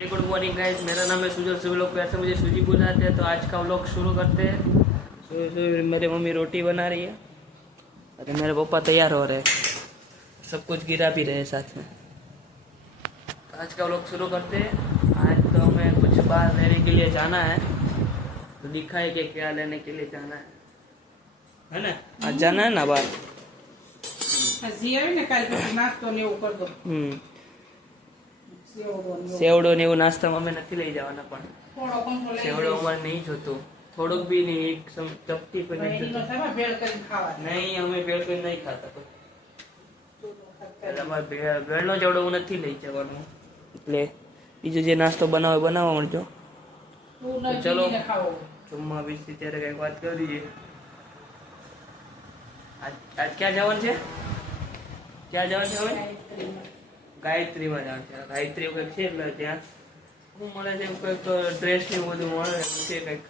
Good morning guys, मेरा नाम है सुजल। सभी लोग प्यार से मुझे सूजी बुलाते हैं। तो आज का व्लॉग शुरू करते हैं। मेरी मम्मी रोटी बना रही है और मेरे पापा तैयार हो रहे हैं। सब कुछ गिरा भी रहे साथ में। तो आज का व्लॉग शुरू करते हैं। आज तो हमें कुछ बाहर लेने के लिए जाना है, तो दिखाए कि क्या लेने के लिए जाना है ना? आज जाना है ना बाहर। સેવડો ને એવું નાસ્તામાં અમે નથી લઈ જવાના, પણ સેવડો અમારે નહીં જોતું, થોડુંક બી નહીં, એક ચપટી પણ નહીં જોતું. નહીં, અમે ભેળ કોઈ નહીં ખાતા. અમારે ભેળનો જેવડો હું નથી લઈ જવાનું. એટલે બીજો જે નાસ્તો બનાવવા મળજો. ચલો જમવા બેસી ત્યારે કઈક વાત કરીએ. આજ ક્યાં જવાનું છે? ક્યાં જવાનું છે? હવે ગાયત્રીમાં જવાનું છે. ગાયત્રી કંઈક છે, એટલે ત્યાં શું મળે છે, કંઈક ડ્રેસ ને બધું મળે છે કંઈક.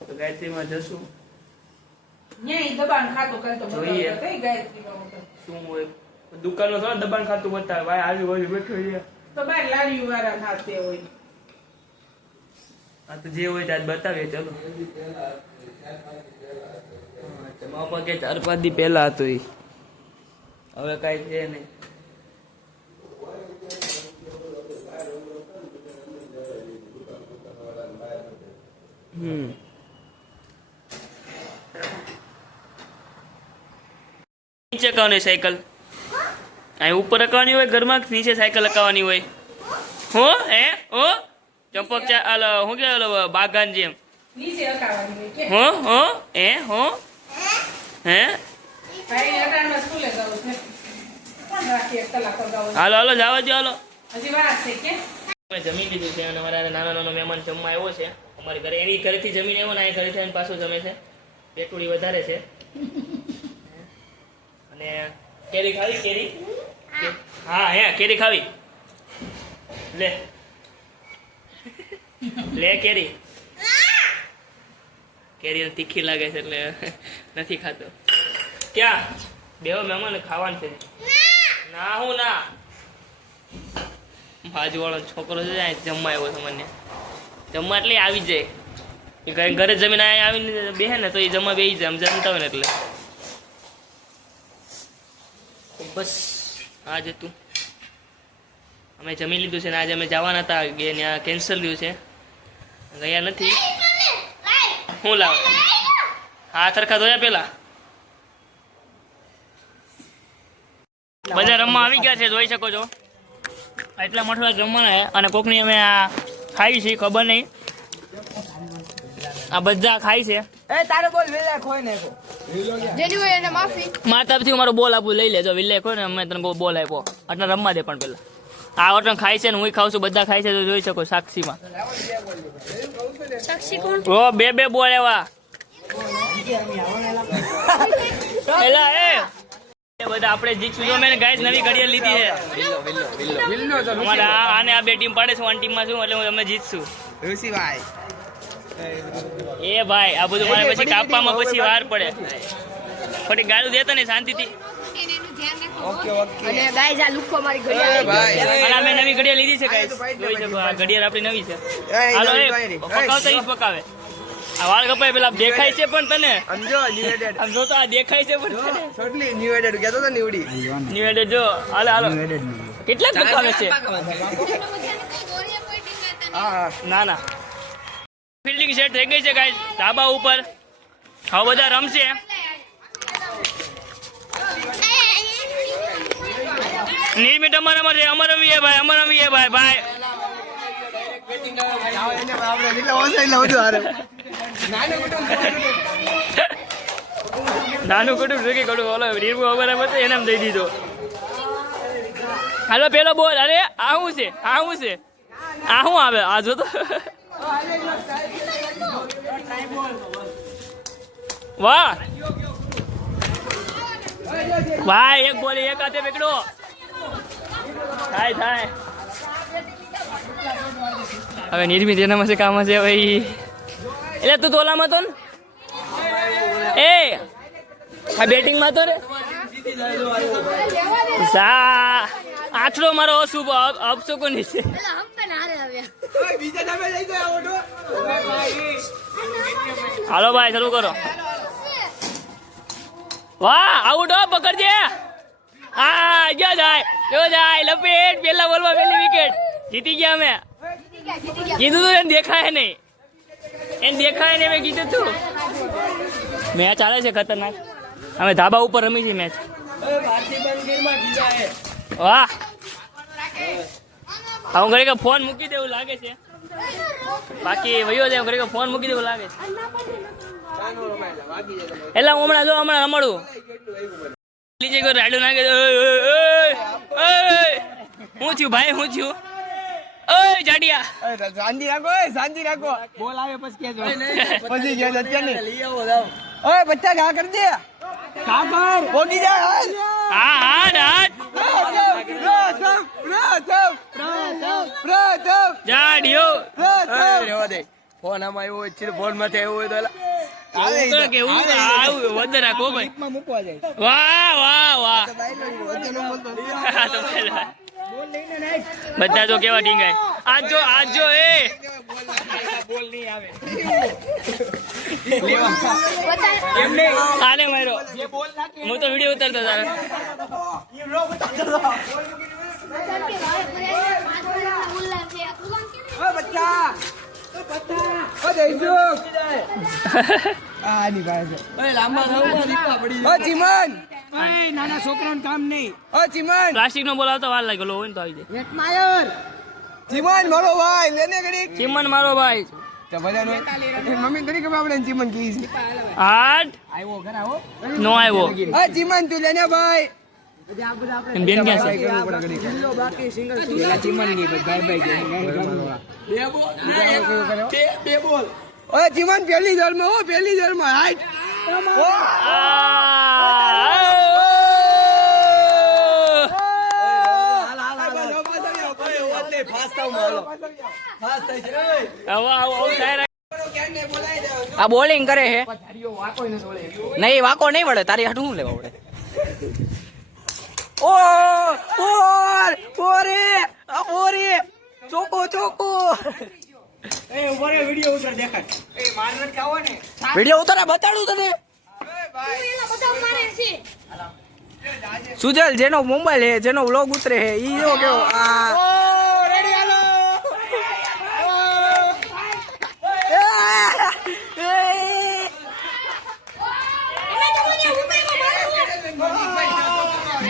તો ગાયત્રીમાં જશું. જોઈએ શું હોય. દુકાનમાં થોડા દબાણ ખાતું બતાવે ભાઈ, આજુબાજુ બેઠો હોય તો બાર લારીઓ વાળા ખાતે હોય. હા, તો જે હોય ત્યાં બતાવીએ. ચલો. બાપા કે 4-5 દી પહેલા હતું એ, હવે કાંઈ છે નહીં. નીચે કવાની સાયકલ અહીં ઉપર રખવાની હોય, ઘરમાં નીચે સાયકલ રખવાની હોય. હો હે હો ચંપક હું કે બાગાન જેમ હો હો હે હો હે. હાલો હાલો જવા દો. હાલો જમી લીધું છે અને અમારા નાનો મહેમાન જમવા આવ્યો છે અમારી ઘરે. એની ઘરેથી જમીને આવ્યો ને અહીં ઘરેથી આવીને પાછો જમે છે. પેટુડી વધારે છે. અને કેરી ખાવી? કેરી હા હે કેરી ખાવી? લે લે કેરી. કેરી તીખી લાગે છે એટલે નથી ખાતો. ક્યાં બેહો મહેમાન, ખાવાનું છે. ના હું ના, બાજુવાળો છોકરો છે જમવા આવ્યો છે. મને જમવા એટલે આવી જાય ઘરે જમીને આવીને બેહે ને તો એ જમવા બેસી જાય. આમ જમતા હોય ને એટલે બસ. આજ હતું, અમે જમી લીધું છે ને આજે અમે જવાના હતા, ત્યાં કેન્સલ થયું છે, ગયા નથી. હું લાવ હાથ સરખા ધોયા પેલા. બધા રમવા આવી ગયા છે, જોઈ શકો છો. એટલા મોટા જમવાના છે અને કોકની અમે આ ખાઈ છે, ખબર નહીં. આ બધા ખાઈ છે. મારા તરફથી મારો બોલ આપું લઈ લેજો. વિલે ખોય ને અમે તને બોલ આપ્યો એટલે રમવા દે. પણ પેલા આ વટન ખાય છે ને હું ખાઉં છું, બધા ખાય છે, તો જોઈ શકો. સાક્ષીમાં બે બોલ એવા પેલા બધા આપણે જીતશું. જો મેં ગાઈસ નવી ઘડિયાળ લીધી છે. અમારા આને આ બે ટીમ પાડે છે, વન ટીમમાં છું એટલે અમે જીતશું. એ ભાઈ આ બધું મારે પછી કાપવામાં પછી વાર પડે. થોડી ગાળું દેતા ને શાંતિથી. અને ગાઈસ આ લુખો મારી ઘડિયાળ અને અમે નવી ઘડિયાળ લીધી છે ગાઈસ, જોઈ શકો. આ ઘડિયાળ આપણી નવી છે. હાલો પકાવતા ઈ પકાવે. આ વાળ કપાય પેલા દેખાય છે પણ તને આમ જો તો આ દેખાય છે પણ તને છોટલી ન્યુ એડેડ કહેતો તો નીવડી ન્યુ એડેડ જો. હાલો હાલો કેટલા પકાવે છે? ના ના ફિલ્ડિંગ સેટ થઈ ગઈ છે ગાઈસ ધાબા ઉપર. હવે બધા રમશે. નિર્મિત અમારા રમીએ ભાઈ, અમારા રમીએ ભાઈ. ભાઈ નાનું કુટુંબ જોકે કડું ઓલો રીબુ અમારા મતે એનામ દઈ દીધો. હાલો પેલો બોલ. અરે આ શું છે? આ શું છે? આ શું આવે? આ જો તો વાહ ભાઈ, એક બોલ એક હાથે પકડો. થાય હવે નિર્મિત એનામાં છે, કામ છે ભાઈ. એટલે તું તોલામાં તો ને એ આ બેટિંગમાં તો રે આછડો મારો અશુભ અપશુકુની છે. હાલો ભાઈ ચાલુ કરો. વાહ આઉટ હો પકડજે. હા જો જાય લપેટ પેલા બોલમાં પેલી વિકેટ જીતી ગયા અમે. કીધું તું એને દેખાય નહીં મેં કીધું તું. મેચ ચાલે છે ખતરનાક. અમે ધાબા ઉપર રમી છીએ મેચ. વાહ હું ઘરે ફોન મૂકી દેવું લાગે છે. બાકી વયો જાય ઘરે ફોન મૂકી દેવું લાગે છે. એટલે હું હમણાં રમાડું લીજે કોઈ રાડું નાખે. હું થયું ભાઈ હું થયું. ઓય જાડિયા શાંતિ રાખો બોલ આવે પછી કેજો પછી કેજો અત્યારે લઈ આવો જાવ. ઓય બચ્ચા ઘા કર દે ઘા કર બોડી જા. હા જાડિયો રેવા દે. ફોન આમાં આવ્યો હોય છે ફોન માંથી આવ્યો હોય તો કેવું વધારે રાખો ભાઈ. મૂકવા જાય. વાહ બધા તો કેવા ટીંગાય. આજ જો એ બોલ નહીં આવે. આને માર્યો હું તો વિડીયો ઉતારતો તારે. નાના છોકરાનું કામ નહીં. પ્લાસ્ટિક નો બોલાવતો વાર લાગ્યો હોય ને તો આવી જાય. ચીમન મારો ભાઈ લેને ઘડી. ચીમન મારો ભાઈ મમ્મી તરીકે આપણે ચીમન કહીશ. આઠ આવ્યો ઘરા હો નો આવ્યો. ચીમન તું લેને ભાઈ. બેન ક્યાં છે? ઓય ચીમન પેલી દોરમાં હાઈટ. આ બોલિંગ કરે છે નહીં વાકો નહીં વળે તારી હાટું શું લેવા વળે. ચોકો વિડીયો ઉતારે બતાડું તને. સુજલ જેનો મોબાઈલ હે જેનો વ્લોગ ઉતરે હે ઈ જો કેવો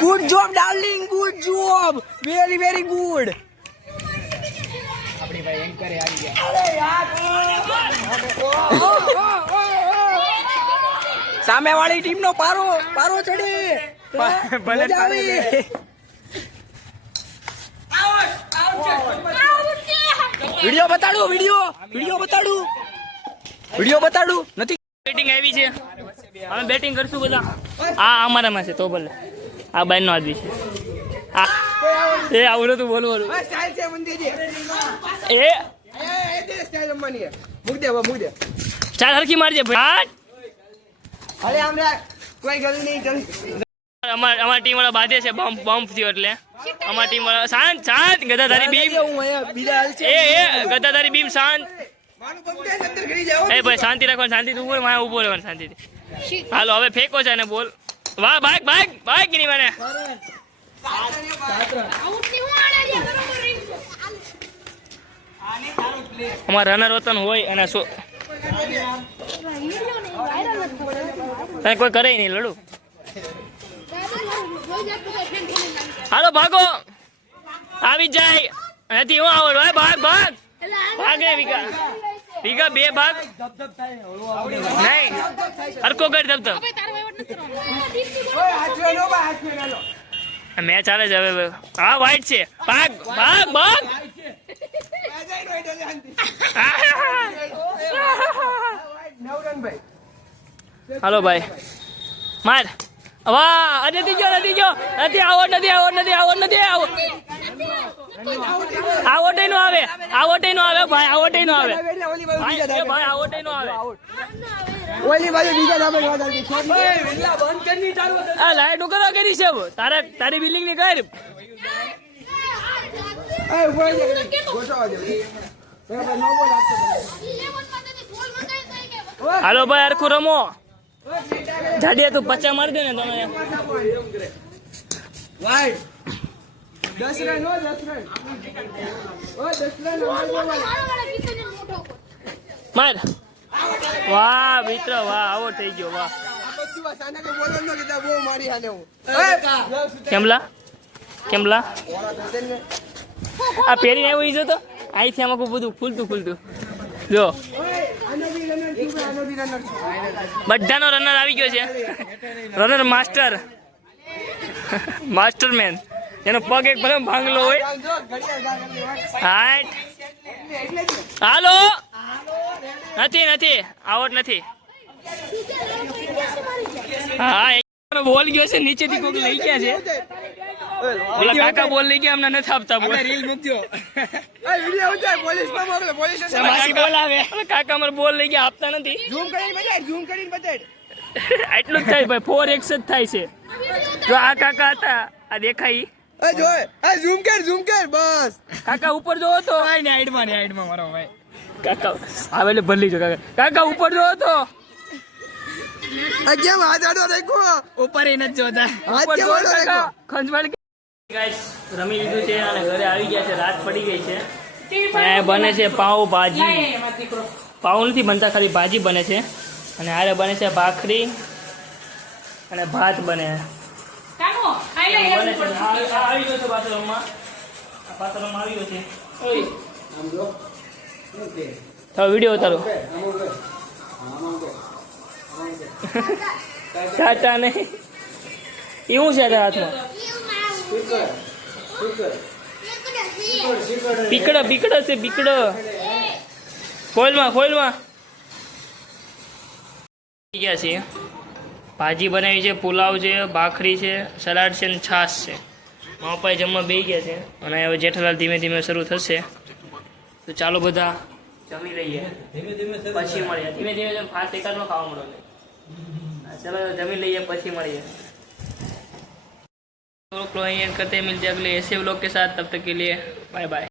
good job darling good job very very good. આપણી ભાઈ એન્કરે આવી ગયા. સામે વાળી ટીમ નો પારો ચડે ભલે વિડિયો બતાડું નથી. બેટિંગ આવી છે અમે બેટિંગ કરશું બધા. આ અમારામાં છે તો ભલે આ બાર નો આદમી છે. એ આવું નતું બોલવાનું. ચાલ હરખી મારજે ભાઈ. અમારી ટીમ વાળા બાંધે છે બમ્પ થયો એટલે અમારી ટીમ વાળા શાંત ગદાધારી બીમ ગદાધારી બીમ શાંત. એ ભાઈ શાંતિ રાખવાનું શાંતિ ઉભો મારે ઉભો રહેવાનું શાંતિથી. હાલો હવે ફેંકો છે ને બોલ. વાહ ભાગ ગીની મને. અમારા રનર વતન હોય અને કોઈ કરે નહીં લડું. હાલો ભાગો આવી જાય નથી હું આવડો. ભાગ રે વીઘા 2 ભાગ નહીં હરકો કરી ધબધબ. મેચ ચાલે છે હવે. હા વાઈટ છે. ભાગ હાલો ભાઈ માર. વાહ નથી ગયો આવોટ નથી આવોટ નો આવે ભાઈ આવોટ નો આવે. ઓલી બાજુ બીજા ધાબે આ લાઈટ નું કરવા કરી છે તારી બિલ્ડિંગ ની કર. હાલો ભાઈ હરખું રમો. જાડિયા તું પચા મારી દે ને તમે. વાઈટ 10 રન હો 10 રન. ઓ 10 રન માર. વાહ મિત્ર વાહ, આવો થઈ ગયો વાહ. કેમલા કેમલા આ પહેરીને આવ્યો ઈજો તો અહીંથી આમાં બધું ખુલતું જો બધાનો રનર આવી ગયો છે. રનર માસ્ટરમેન, એનો પગ એક ભલે ભાંગલો હોય. હાટ હાલો નથી આવટ નથી. હા બોલ ગયો છે નીચેથી કોક લઈ ગયા છે. ઓલા કાકા બોલ લઈ ગયા, અમને નથી આપતા બોલ. રીલ મૂકજો. વિડિયો ઉતાર, પોલીસમાં મોકલો, પોલીસ માસી બોલાવે. ઓલા કાકા મને બોલ લઈ ગયા, આપતા નથી. ઝૂમ કરીને બતાડ. એટલું જ થાય ભાઈ, 4x જ થાય છે. જો આ કાકા હતા, આ દેખાય. એ જોય, આ ઝૂમ કર બસ. કાકા ઉપર જોવો તો હાઈડમાં મારો ભાઈ. કાકા આવે એટલે ભરલી જો કાકા ઉપર જોવો તો. આ કેમ હાથ આડો રાખ્યો? ઉપર એ નથી જોતા. હાથ કેમ આડો રાખ્યો? ખંજવાળ ગાઈસ રમી લીધું છે અને ઘરે આવી ગયા છે. રાત પડી ગઈ છે. અને બને છે પાઉં ભાજી. પાઉં નથી બનતા, ખાલી ભાજી બને છે. અને આરે બને છે ભાખરી અને ભાત બને. આવી ગયો છે બાથરૂમમાં. આવી ગયો છે. થોડો વિડીયો ઉતારો. ટાટા નહીં એવું છે તારા હાથમાં. પીકડો છે પીકડો. ખોલમાં ગયા છે. ભાજી બનાવી છે, પુલાવ છે, ભાખરી છે, સલાડ છે અને છાશ છે. મારા પપ્પાએ જમવા બેસી ગયા છે અને હવે જેઠાલાલ ધીમે ધીમે શરૂ થશે. તો ચાલો બધા જમી લઈએ, પછી મળીએ. ધીમે ફાસ્ટ એકાદ નો ખાવા મળે. चलो जमीन लीजिए पछी मरिए. करते मिलते अगले ऐसे व्लॉग के साथ. तब तक के लिए बाय बाय.